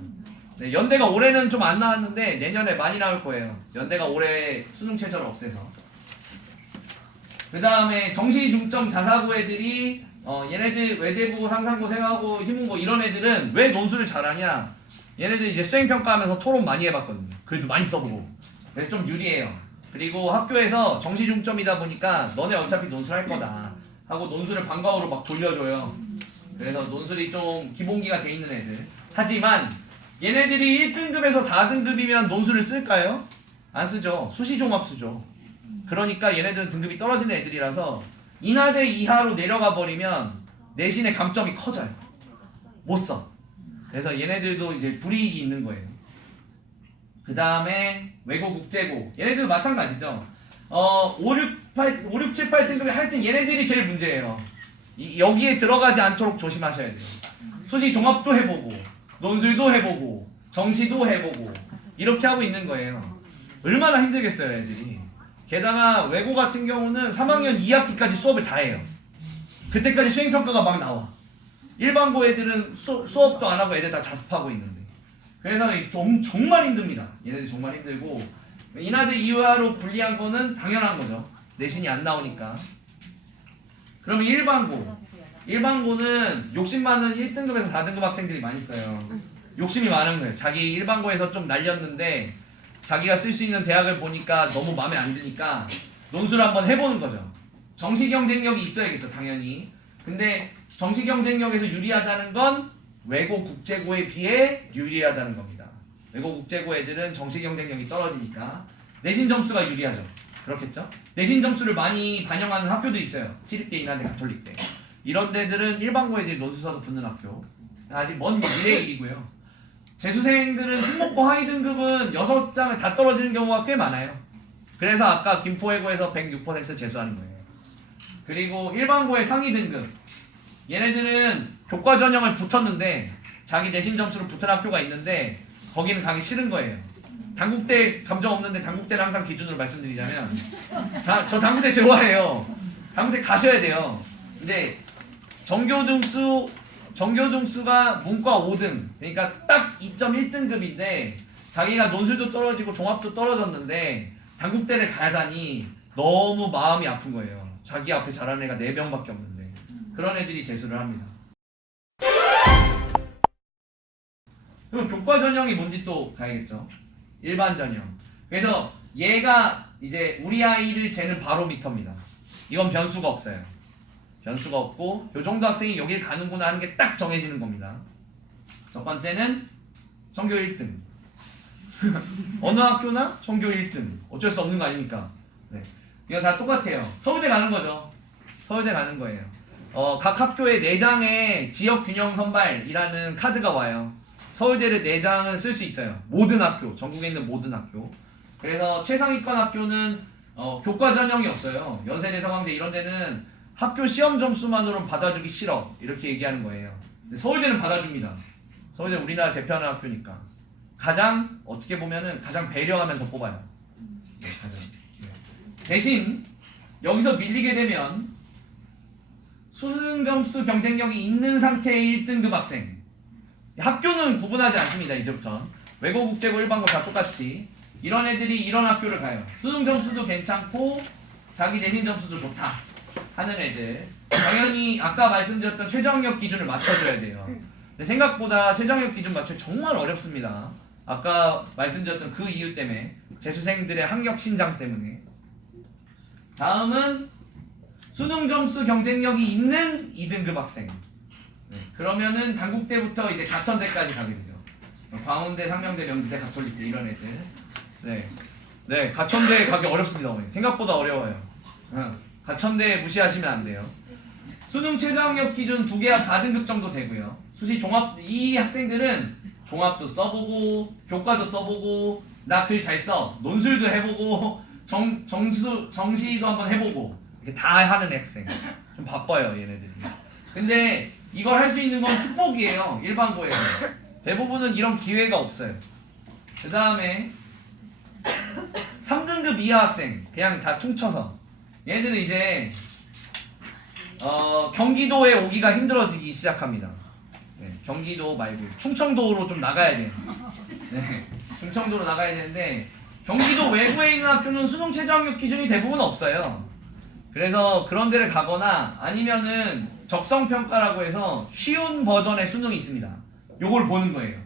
네, 연대가 올해는 좀 안 나왔는데 내년에 많이 나올 거예요. 연대가 올해 수능 최저를 없애서. 그 다음에 정시 중점 자사고 애들이 얘네들 외대부 상상고 생하고 희문고 이런 애들은 왜 논술을 잘하냐? 얘네들 이제 수행평가하면서 토론 많이 해봤거든요. 글도 많이 써보고. 그래서 좀 유리해요. 그리고 학교에서 정시 중점이다 보니까 너네 어차피 논술 할 거다 하고 논술을 방과후로 막 돌려줘요. 그래서 논술이 좀 기본기가 돼 있는 애들. 하지만 얘네들이 1등급에서 4등급이면 논술을 쓸까요? 안 쓰죠. 수시종합수죠. 그러니까 얘네들은 등급이 떨어지는 애들이라서 인하대 이하로 내려가 버리면 내신의 감점이 커져요. 못 써. 그래서 얘네들도 이제 불이익이 있는 거예요. 그 다음에 외고 국제고 얘네들도 마찬가지죠. 5, 6, 7, 8등급이 하여튼 얘네들이 제일 문제예요. 여기에 들어가지 않도록 조심하셔야 돼요. 수시 종합도 해보고 논술도 해보고 정시도 해보고 이렇게 하고 있는 거예요. 얼마나 힘들겠어요 애들이. 게다가 외고 같은 경우는 3학년 2학기까지 수업을 다 해요. 그때까지 수행평가가 막 나와. 일반고 애들은 수업도 안 하고 애들 다 자습하고 있는데. 그래서 정말 힘듭니다. 얘네들 정말 힘들고 인하대 이하로 분리한 거는 당연한 거죠. 내신이 안 나오니까. 그러면 일반고는 욕심 많은 1등급에서 4등급 학생들이 많이 써요. 욕심이 많은 거예요. 자기 일반고에서 좀 날렸는데 자기가 쓸 수 있는 대학을 보니까 너무 마음에 안 드니까 논술을 한번 해보는 거죠. 정시 경쟁력이 있어야겠죠, 당연히. 근데 정시 경쟁력에서 유리하다는 건 외고 국제고에 비해 유리하다는 겁니다. 외고 국제고 애들은 정시 경쟁력이 떨어지니까 내신 점수가 유리하죠. 그렇겠죠? 내신 점수를 많이 반영하는 학교도 있어요. 시립대, 인하대, 가톨릭대. 이런 데들은 일반고 애들이 논술 써서 붙는 학교. 아직 먼 미래의 일이고요. 재수생들은 특목고 하위 등급은 6장을 다 떨어지는 경우가 꽤 많아요. 그래서 아까 김포외고에서 106% 재수하는 거예요. 그리고 일반고의 상위 등급. 얘네들은 교과 전형을 붙었는데 자기 내신 점수로 붙은 학교가 있는데 거기는 가기 싫은 거예요. 단국대 감정 없는데 단국대를 항상 기준으로 말씀드리자면 저 단국대 좋아해요. 단국대 가셔야 돼요. 근데 정교등수가 문과 5등 그러니까 딱 2.1등급인데 자기가 논술도 떨어지고 종합도 떨어졌는데 단국대를 가자니 너무 마음이 아픈 거예요. 자기 앞에 잘하는 애가 4명밖에 없는데 그런 애들이 재수를 합니다. 그럼 교과 전형이 뭔지 또 가야겠죠. 일반 전형. 그래서 얘가 이제 우리 아이를 재는 바로미터입니다. 이건 변수가 없어요. 변수가 없고 요 정도 학생이 여길 가는구나 하는 게 딱 정해지는 겁니다. 첫 번째는 전교 1등. 어느 학교나 전교 1등. 어쩔 수 없는 거 아닙니까? 네. 이거 다 똑같아요. 서울대 가는 거죠. 서울대 가는 거예요. 각 학교의 내장에 지역균형 선발이라는 카드가 와요. 서울대를 내장은 쓸 수 있어요. 모든 학교, 전국에 있는 모든 학교. 그래서 최상위권 학교는 교과 전형이 없어요. 연세대, 서강대 이런 데는 학교 시험 점수만으로는 받아주기 싫어 이렇게 얘기하는 거예요. 근데 서울대는 받아줍니다. 서울대 우리나라 대표하는 학교니까 가장 어떻게 보면은 가장 배려하면서 뽑아요. 네, 가장. 네. 대신 여기서 밀리게 되면 수능 점수 경쟁력이 있는 상태의 1등급 학생 학교는 구분하지 않습니다. 이제부터 외고 국제고 일반고 다 똑같이 이런 애들이 이런 학교를 가요. 수능 점수도 괜찮고 자기 내신 점수도 좋다 하는 애들 당연히 아까 말씀드렸던 최저학력 기준을 맞춰줘야 돼요. 근데 생각보다 최저학력 기준 맞추기 정말 어렵습니다. 아까 말씀드렸던 그 이유 때문에 재수생들의 학력 신장 때문에. 다음은 수능 점수 경쟁력이 있는 2등급 학생. 네, 그러면은 단국대부터 이제 가천대까지 가게 되죠. 광운대, 상명대, 명지대, 가톨릭대 이런 애들. 네, 가천대 가기 어렵습니다. 어머니. 생각보다 어려워요. 가천대 무시하시면 안 돼요. 수능 최저학력 기준 2개 합 4등급 정도 되고요. 수시 종합 이 학생들은 종합도 써보고 교과도 써보고 나 글 잘 써 논술도 해보고 정시도 한번 해보고 이렇게 다 하는 학생. 좀 바빠요 얘네들이. 근데 이걸 할 수 있는 건 축복이에요. 일반고에서 대부분은 이런 기회가 없어요. 그 다음에 3등급 이하 학생 그냥 다 퉁쳐서 얘네들은 이제 경기도에 오기가 힘들어지기 시작합니다. 네, 경기도 말고 충청도로 좀 나가야 돼요. 네, 충청도로 나가야 되는데 경기도 외부에 있는 학교는 수능 최저 학력 기준이 대부분 없어요. 그래서 그런 데를 가거나 아니면은 적성평가라고 해서 쉬운 버전의 수능이 있습니다. 요걸 보는 거예요.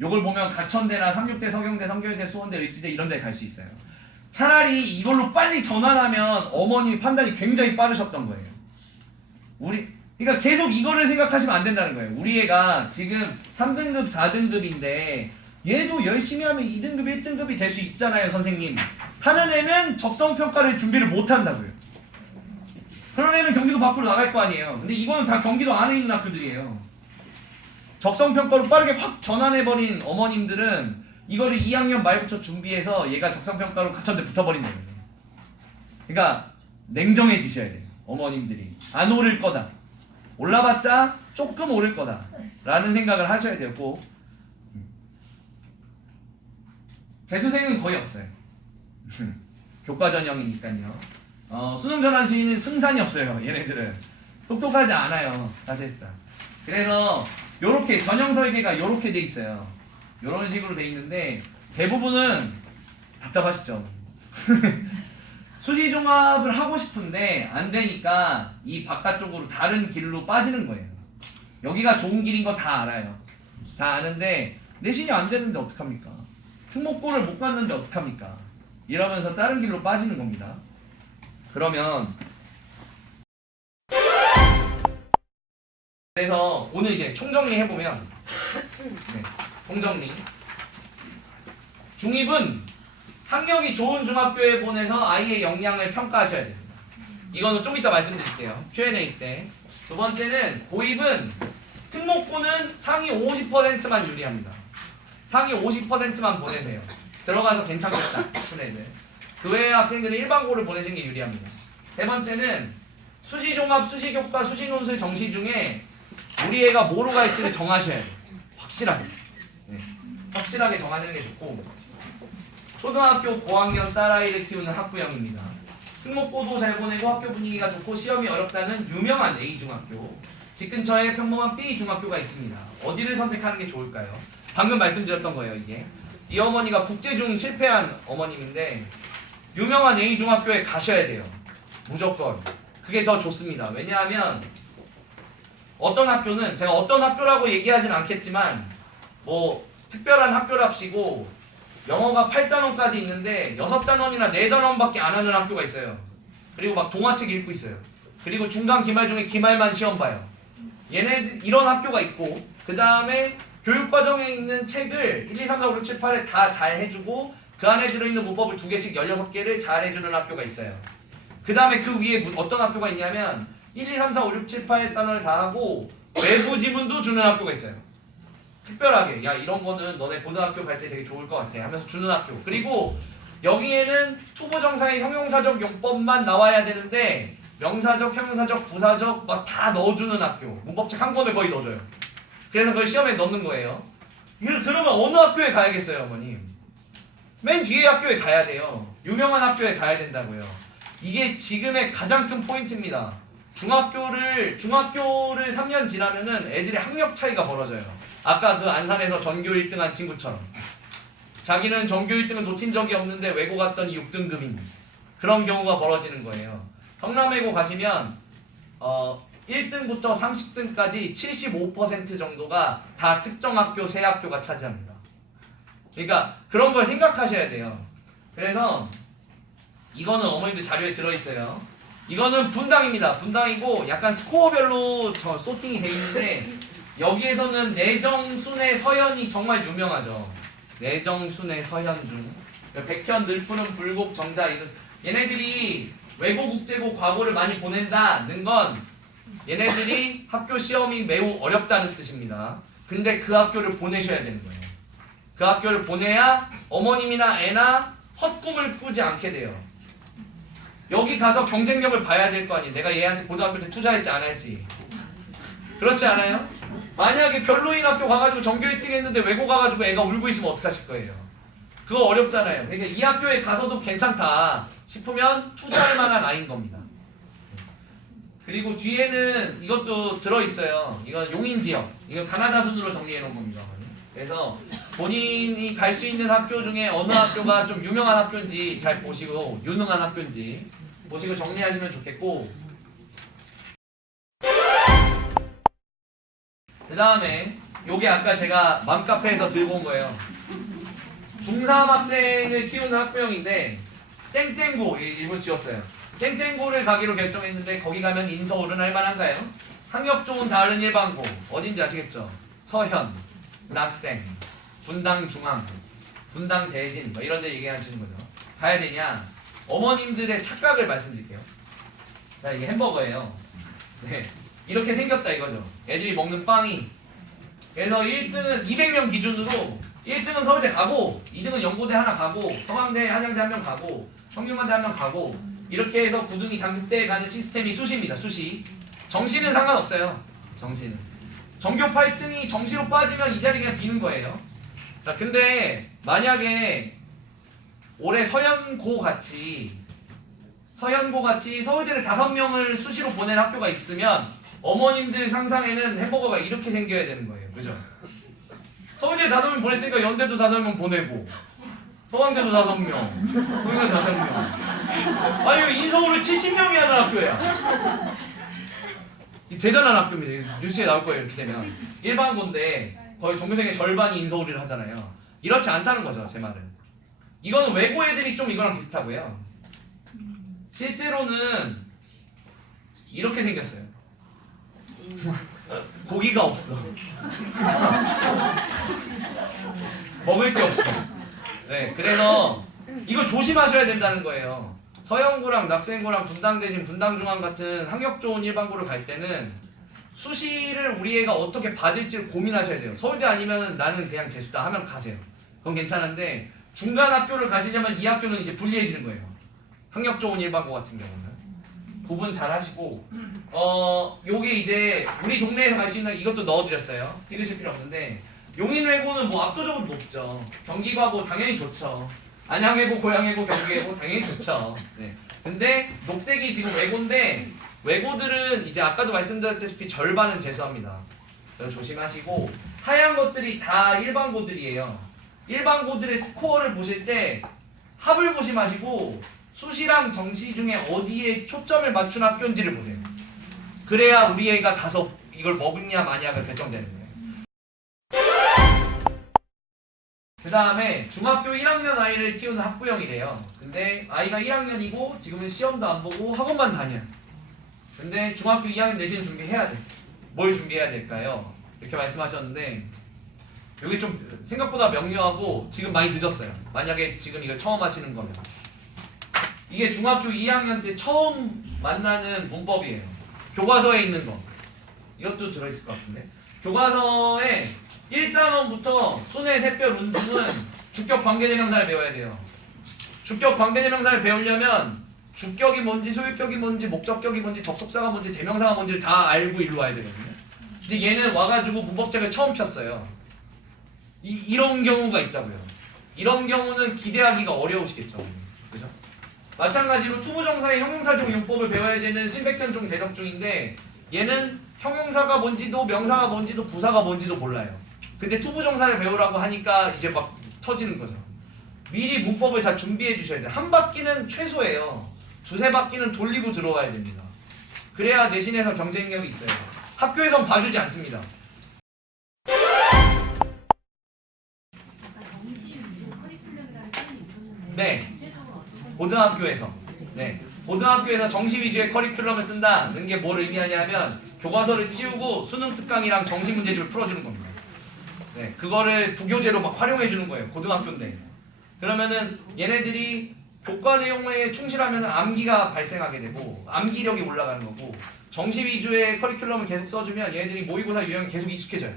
요걸 보면 가천대나 삼육대, 서경대, 성결대, 수원대, 을지대 이런 데 갈 수 있어요. 차라리 이걸로 빨리 전환하면 어머님이 판단이 굉장히 빠르셨던 거예요. 그러니까 계속 이거를 생각하시면 안 된다는 거예요. 우리 애가 지금 3등급, 4등급인데 얘도 열심히 하면 2등급, 1등급이 될 수 있잖아요, 선생님. 하는 애는 적성평가를 준비를 못 한다고요. 그런 애는 경기도 밖으로 나갈 거 아니에요. 근데 이거는 다 경기도 안에 있는 학교들이에요. 적성평가로 빠르게 확 전환해버린 어머님들은 이거를 2학년 말부터 준비해서 얘가 적성평가로 가천대 붙어버린 거예요. 그러니까 냉정해지셔야 돼요. 어머님들이. 안 오를 거다. 올라봤자 조금 오를 거다. 라는 생각을 하셔야 돼요. 꼭. 재수생은 거의 없어요. 교과 전형이니까요. 수능 전환 시에는 승산이 없어요. 얘네들은 똑똑하지 않아요. 사실상. 그래서 요렇게 전형 설계가 요렇게 돼 있어요. 요런 식으로 돼 있는데 대부분은 답답하시죠. 수시종합을 하고 싶은데 안 되니까 이 바깥쪽으로 다른 길로 빠지는 거예요. 여기가 좋은 길인 거 다 알아요. 다 아는데 내신이 안 되는데 어떡합니까? 특목고를 못 갔는데 어떡합니까? 이러면서 다른 길로 빠지는 겁니다. 그러면 그래서 오늘 이제 총정리 해보면 네, 총정리 중입은 학력이 좋은 중학교에 보내서 아이의 역량을 평가하셔야 됩니다. 이거는 좀 이따 말씀드릴게요. Q&A 때. 두 번째는 고입은 특목고는 상위 50%만 유리합니다. 상위 50%만 보내세요. 들어가서 괜찮겠다 싶은 애들. 그 외의 학생들은 일반고를 보내시는 게 유리합니다. 세 번째는 수시종합, 수시교과, 수시논술 정시 중에 우리 애가 뭐로 갈지를 정하셔야 돼요. 확실하게. 네. 확실하게 정하는 게 좋고 초등학교 고학년 딸아이를 키우는 학부형입니다. 특목고도 잘 보내고 학교 분위기가 좋고 시험이 어렵다는 유명한 A중학교, 집 근처에 평범한 B중학교가 있습니다. 어디를 선택하는 게 좋을까요? 방금 말씀드렸던 거예요. 이게 이 어머니가 국제중 실패한 어머님인데 유명한 A중학교에 가셔야 돼요. 무조건. 그게 더 좋습니다. 왜냐하면 어떤 학교는 제가 어떤 학교라고 얘기하진 않겠지만 뭐 특별한 학교랍시고 영어가 8단원까지 있는데 6단원이나 4단원밖에 안 하는 학교가 있어요. 그리고 막 동화책 읽고 있어요. 그리고 중간 기말 중에 기말만 시험 봐요. 얘네 이런 학교가 있고 그 다음에 교육과정에 있는 책을 1, 2, 3, 4, 5, 6, 7, 8을 다 잘 해주고 그 안에 들어있는 문법을 2개씩 16개를 잘 해주는 학교가 있어요. 그 다음에 그 위에 어떤 학교가 있냐면 1, 2, 3, 4, 5, 6, 7, 8단원을 다 하고 외부 지문도 주는 학교가 있어요. 특별하게 야 이런 거는 너네 고등학교 갈 때 되게 좋을 것 같아 하면서 주는 학교. 그리고 여기에는 투부정사의 형용사적 용법만 나와야 되는데 명사적, 형용사적, 부사적 막 다 넣어주는 학교. 문법책 한 권을 거의 넣어줘요. 그래서 그걸 시험에 넣는 거예요. 그러면 어느 학교에 가야겠어요, 어머님? 맨 뒤에 학교에 가야 돼요. 유명한 학교에 가야 된다고요. 이게 지금의 가장 큰 포인트입니다. 중학교를 3년 지나면은 애들의 학력 차이가 벌어져요. 아까 그 안산에서 전교 1등한 친구처럼 자기는 전교 1등은 놓친 적이 없는데 외고 갔더니 6등급인 그런 경우가 벌어지는 거예요. 성남외고 가시면 1등부터 30등까지 75% 정도가 다 특정 학교, 새 학교가 차지합니다. 그러니까 그런 걸 생각하셔야 돼요. 그래서 이거는 어머님들 자료에 들어있어요. 이거는 분당입니다. 분당이고 약간 스코어별로 소팅이 돼 있는데 여기에서는 내정순의 서현이 정말 유명하죠. 내정순의 서현중 백현, 늘푸른, 불곡, 정자 이런 얘네들이 외고, 국제고, 과고를 많이 보낸다는 건 얘네들이 학교 시험이 매우 어렵다는 뜻입니다. 근데 그 학교를 보내셔야 되는 거예요. 그 학교를 보내야 어머님이나 애나 헛꿈을 꾸지 않게 돼요. 여기 가서 경쟁력을 봐야 될 거 아니에요. 내가 얘한테 고등학교 때 투자할지 안 할지. 그렇지 않아요? 만약에 별로인 학교 가가지고 전교 1등 했는데 외고 가가지고 애가 울고 있으면 어떡하실 거예요? 그거 어렵잖아요. 그러니까 이 학교에 가서도 괜찮다 싶으면 투자할 만한 아이인 겁니다. 그리고 뒤에는 이것도 들어있어요. 이건 용인지역. 이건 가나다 순으로 정리해 놓은 겁니다. 그래서 본인이 갈 수 있는 학교 중에 어느 학교가 좀 유명한 학교인지 잘 보시고 유능한 학교인지 보시고 정리하시면 좋겠고, 그 다음에 요게 아까 제가 맘카페에서 들고 온 거예요. 중3 학생을 키우는 학부형인데 땡땡고 이분 지었어요. 땡땡고를 가기로 결정했는데 거기 가면 인서울은 할만한가요? 학력 좋은 다른 일반고 어딘지 아시겠죠? 서현, 낙생, 분당중앙, 분당대진 뭐 이런 데 얘기하시는 거죠. 가야 되냐? 어머님들의 착각을 말씀드릴게요. 자, 이게 햄버거예요. 네, 이렇게 생겼다 이거죠. 애들이 먹는 빵이. 그래서 1등은 200명 기준으로 1등은 서울대 가고 2등은 연고대 하나 가고 서강대, 한양대 한 명 가고 청균관대 한 명 가고 이렇게 해서 9등이 단국대에 가는 시스템이 수시입니다. 수시. 정시는 상관없어요. 정시는. 전교 8등이 정시로 빠지면 이 자리 그냥 비는 거예요. 자, 근데 만약에 올해 서현고 같이 서울대를 5명을 수시로 보낸 학교가 있으면 어머님들 상상에는 햄버거가 이렇게 생겨야 되는 거예요. 그죠? 서울대 5명 보냈으니까 연대도 5명 보내고 서강대도 5명, 서울대 5명. 아니 인서울을 70명이 하는 학교야. 이 대단한 학교입니다. 뉴스에 나올 거예요. 이렇게 되면 일반고인데 거의 전교생의 절반이 인서울을 하잖아요. 이렇지 않다는 거죠. 제 말은. 이거는 외고 애들이 좀 이거랑 비슷하고요. 실제로는 이렇게 생겼어요. 고기가 없어. 먹을 게 없어. 네, 그래서 이거 조심하셔야 된다는 거예요. 서영구랑 낙생구랑 분당대진, 분당중앙 같은 학력 좋은 일반고를 갈 때는 수시를 우리 애가 어떻게 받을지를 고민하셔야 돼요. 서울대 아니면 나는 그냥 재수다 하면 가세요. 그건 괜찮은데 중간 학교를 가시려면 이 학교는 이제 불리해지는 거예요. 학력 좋은 일반고 같은 경우는 구분 잘 하시고, 요게 이제 우리 동네에서 갈 수 있는 이것도 넣어드렸어요. 찍으실 필요 없는데 용인외고는 뭐 압도적으로 높죠. 경기과고 당연히 좋죠. 안양외고, 고양외고, 경기외고 당연히 좋죠. 네. 근데 녹색이 지금 외고인데 외고들은 이제 아까도 말씀드렸다시피 절반은 재수합니다. 그래서 조심하시고, 하얀 것들이 다 일반고들이에요. 일반고들의 스코어를 보실 때 합을 보시 마시고 수시랑 정시 중에 어디에 초점을 맞춘 학교인지를 보세요. 그래야 우리 애가 가서 이걸 먹냐 마냐가 결정되는 거예요. 그 다음에 중학교 1학년 아이를 키우는 학부형이래요. 근데 아이가 1학년이고 지금은 시험도 안 보고 학원만 다녀요. 근데 중학교 2학년 내신 준비해야 돼. 뭘 준비해야 될까요? 이렇게 말씀하셨는데 여기 좀 생각보다 명료하고 지금 많이 늦었어요. 만약에 지금 이걸 처음 하시는 거면 이게 중학교 2학년 때 처음 만나는 문법이에요. 교과서에 있는 거 이것도 들어있을 것 같은데 교과서에 1단원부터 순회, 샛별, 운중은 주격 관계대명사를 배워야 돼요. 주격 관계대명사를 배우려면 주격이 뭔지, 소유격이 뭔지, 목적격이 뭔지, 접속사가 뭔지, 대명사가 뭔지를 다 알고 일로 와야 되거든요. 근데 얘는 와가지고 문법책을 처음 폈어요. 이런 경우가 있다고요. 이런 경우는 기대하기가 어려우시겠죠. 그죠? 마찬가지로 투부정사의 형용사적 용법을 배워야 되는 신백현중 대적중인데 얘는 형용사가 뭔지도 명사가 뭔지도 부사가 뭔지도 몰라요. 근데 투부정사를 배우라고 하니까 이제 막 터지는 거죠. 미리 문법을 다 준비해 주셔야 돼요. 한 바퀴는 최소예요. 두세 바퀴는 돌리고 들어와야 됩니다. 그래야 내신에서 경쟁력이 있어요. 학교에선 봐주지 않습니다. 네. 고등학교에서. 네. 고등학교에서 정시 위주의 커리큘럼을 쓴다는 게 뭘 의미하냐면 교과서를 치우고 수능 특강이랑 정시 문제집을 풀어주는 겁니다. 네. 그거를 부교재로 막 활용해 주는 거예요. 고등학교인데. 그러면은 얘네들이 교과 내용에 충실하면 암기가 발생하게 되고 암기력이 올라가는 거고, 정시 위주의 커리큘럼을 계속 써주면 얘네들이 모의고사 유형이 계속 익숙해져요.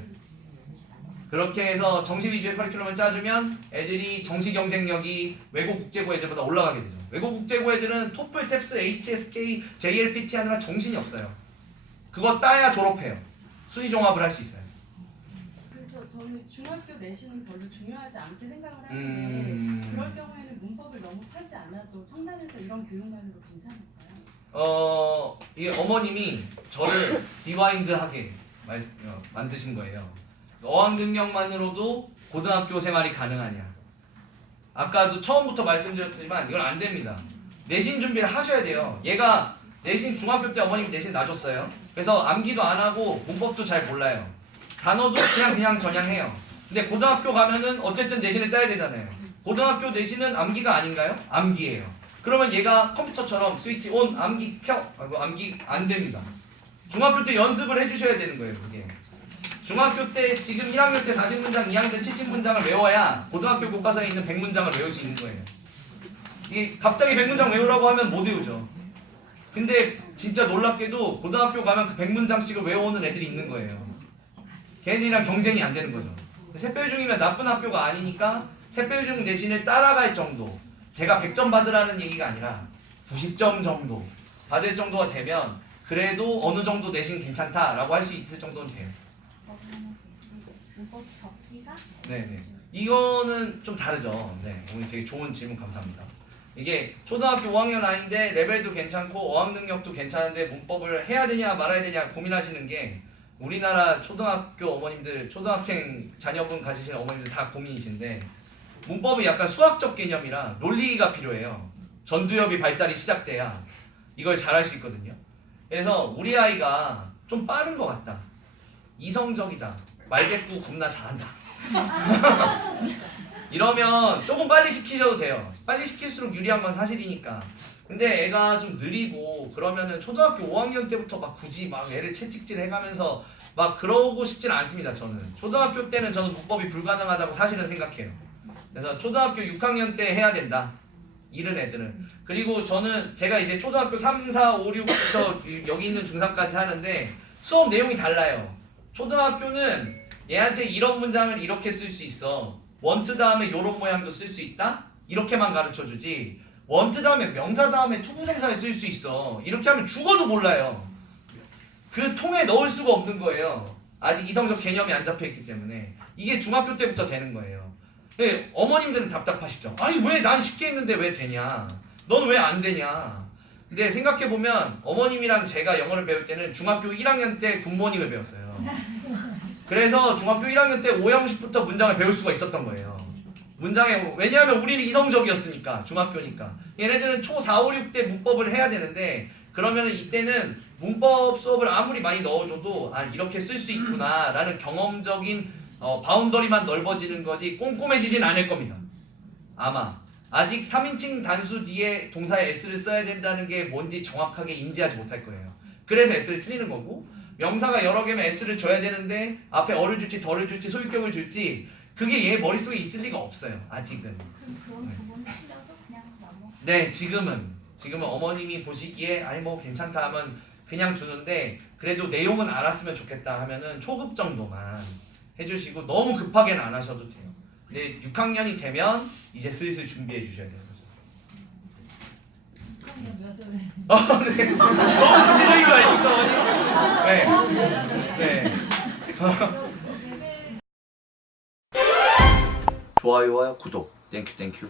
그렇게 해서 정시 위주의 커리큘럼을 짜주면 애들이 정시 경쟁력이 외고 국제고 애들보다 올라가게 되죠. 외고 국제고 애들은 토플, 탭스, HSK, JLPT 하느라 정신이 없어요. 그거 따야 졸업해요. 수시 종합을 할 수 있어요. 그래서 저는 중학교 내신은 별로 중요하지 않게 생각을 하는데 그럴 경우에는 문법을 너무 파지 않아도 청단에서 이런 교육만으로 괜찮을까요? 이게 어머님이 저를 리와인드하게 만드신 거예요. 어학 능력만으로도 고등학교 생활이 가능하냐? 아까도 처음부터 말씀드렸지만 이건 안 됩니다. 내신 준비를 하셔야 돼요. 얘가 내신 중학교 때 어머님이 내신 놔줬어요. 그래서 암기도 안 하고 문법도 잘 몰라요. 단어도 그냥 전향해요. 근데 고등학교 가면은 어쨌든 내신을 따야 되잖아요. 고등학교 내신은 암기가 아닌가요? 암기예요. 그러면 얘가 컴퓨터처럼 스위치 온, 암기 켜, 암기 안 됩니다. 중학교 때 연습을 해주셔야 되는 거예요. 그게. 중학교 때 지금 1학년 때 40문장, 2학년 때 70문장을 외워야 고등학교 교과서에 있는 100문장을 외울 수 있는 거예요. 이게 갑자기 100문장 외우라고 하면 못 외우죠. 근데 진짜 놀랍게도 고등학교 가면 그 100문장씩을 외워오는 애들이 있는 거예요. 걔네들이랑 경쟁이 안 되는 거죠. 새별중이면 나쁜 학교가 아니니까 새별중 내신을 따라갈 정도, 제가 100점 받으라는 얘기가 아니라 90점 정도 받을 정도가 되면 그래도 어느 정도 내신 괜찮다라고 할 수 있을 정도는 돼요. 문법 적기가? 네네. 이거는 좀 다르죠. 네, 오늘 되게 좋은 질문 감사합니다. 이게 초등학교 5학년 아닌데 레벨도 괜찮고 어학 능력도 괜찮은데 문법을 해야 되냐 말아야 되냐 고민하시는 게 우리나라 초등학교 어머님들, 초등학생 자녀분 가지시는 어머님들 다 고민이신데 문법이 약간 수학적 개념이라 논리가 필요해요. 전두엽이 발달이 시작돼야 이걸 잘할 수 있거든요. 그래서 우리 아이가 좀 빠른 것 같다. 이성적이다. 말대꾸 겁나 잘한다. 이러면 조금 빨리 시키셔도 돼요. 빨리 시킬수록 유리한 건 사실이니까. 근데 애가 좀 느리고 그러면은 초등학교 5학년 때부터 막 굳이 막 애를 채찍질 해가면서 막 그러고 싶진 않습니다. 저는 초등학교 때는 저는 문법이 불가능하다고 사실은 생각해요. 그래서 초등학교 6학년 때 해야 된다. 이런 애들은. 그리고 저는 제가 이제 초등학교 3, 4, 5, 6부터 여기 있는 중3까지 하는데 수업 내용이 달라요. 초등학교는 얘한테 이런 문장을 이렇게 쓸 수 있어. 원트 다음에 이런 모양도 쓸 수 있다? 이렇게만 가르쳐주지. 원트 다음에 명사 다음에 투부정사를 쓸 수 있어. 이렇게 하면 죽어도 몰라요. 그 통에 넣을 수가 없는 거예요. 아직 이성적 개념이 안 잡혀있기 때문에. 이게 중학교 때부터 되는 거예요. 네, 어머님들은 답답하시죠. 아니 왜 난 쉽게 했는데 왜 되냐? 넌 왜 안 되냐? 근데 생각해보면 어머님이랑 제가 영어를 배울 때는 중학교 1학년 때 굿모닝을 배웠어요. 그래서 중학교 1학년 때 5형식부터 문장을 배울 수가 있었던 거예요. 문장에, 왜냐하면 우리는 이성적이었으니까, 중학교니까. 얘네들은 초 4, 5, 6 때 문법을 해야 되는데 그러면 이때는 문법 수업을 아무리 많이 넣어줘도 아 이렇게 쓸 수 있구나 라는 경험적인 바운더리만 넓어지는 거지 꼼꼼해지진 않을 겁니다. 아마 아직 3인칭 단수 뒤에 동사에 s를 써야 된다는 게 뭔지 정확하게 인지하지 못할 거예요. 그래서 s를 틀리는 거고 명사가 여러 개면 s를 줘야 되는데 앞에 어를 줄지 덜을 줄지 소유격을 줄지 그게 얘 머릿속에 있을 리가 없어요. 아직은. 그럼 그런 부분 틀려도 그냥 넘어. 네, 지금은 어머님이 보시기에 아니 뭐 괜찮다 하면 그냥 주는데 그래도 내용은 알았으면 좋겠다 하면은 초급 정도만 해주시고 너무 급하게는 안 하셔도 돼요. 근데 6학년이 되면 이제 슬슬 준비해 주셔야 되는 거죠. 네. 너무 구체적인 거 아닙니까, 어머니? 네. 좋아요와 구독. 땡큐.